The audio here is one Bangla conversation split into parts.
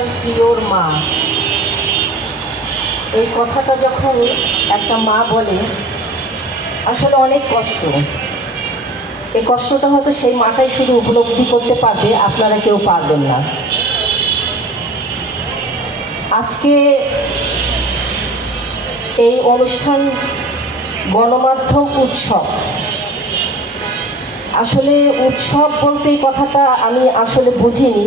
প্রাণ প্রিয়র মা। এই কথাটা যখন একটা মা বলে, আসলে অনেক কষ্ট। এই কষ্টটা হয়তো সেই মাটাই শুধু উপলব্ধি করতে পারবে, আপনারা কেউ পারবেন না। আজকে এই অনুষ্ঠান গণমাধ্যম উৎসব। আসলে উৎসব বলতে এই কথাটা আমি আসলে বুঝিনি।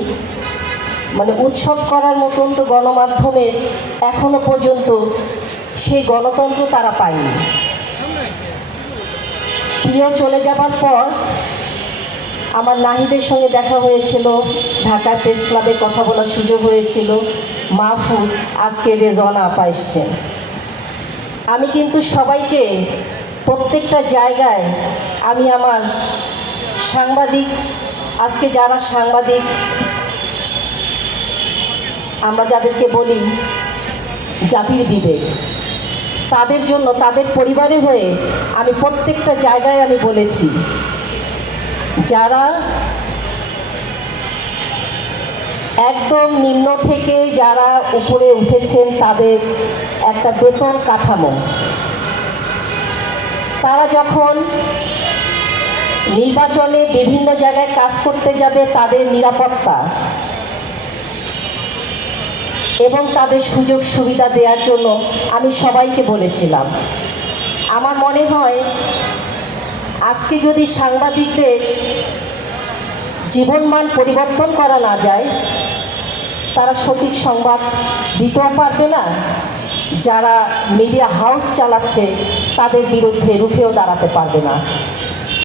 মানে উৎসব করার মতন তো গণমাধ্যমের এখনও পর্যন্ত সেই গণতন্ত্র তারা পায়নি। প্রিয়, চলে যাবার পর আমার নাহিদের সঙ্গে দেখা হয়েছিল ঢাকা প্রেস ক্লাবে কথা বলার সুযোগ হয়েছিল। মাহফুজ আজকে রেজওয়ানা আপা এসছেন। আমি কিন্তু সবাইকে প্রত্যেকটা জায়গায় আমি আমার সাংবাদিক, আজকে যারা সাংবাদিক আমরা যাদেরকে বলি জাতির বিবেক, তাদের জন্য, তাদের পরিবারে হয়ে আমি প্রত্যেকটা জায়গায় আমি বলেছি, যারা একদম নিম্ন থেকে যারা উপরে উঠেছেন, তাদের একটা বেতন কাঠামো। তারা যখন নির্বাচনে বিভিন্ন জায়গায় কাজ করতে যাবে, তাদের নিরাপত্তা এবং তাদের সুযোগ সুবিধা দেওয়ার জন্য আমি সবাইকে বলেছিলাম। আমার মনে হয়, আজকে যদি সাংবাদিকদের জীবনমান পরিবর্তন করা না যায়, তারা সঠিক সংবাদ দিতেও পারবে না। যারা মিডিয়া হাউস চালাচ্ছে, তাদের বিরুদ্ধে রুখেও দাঁড়াতে পারবে না।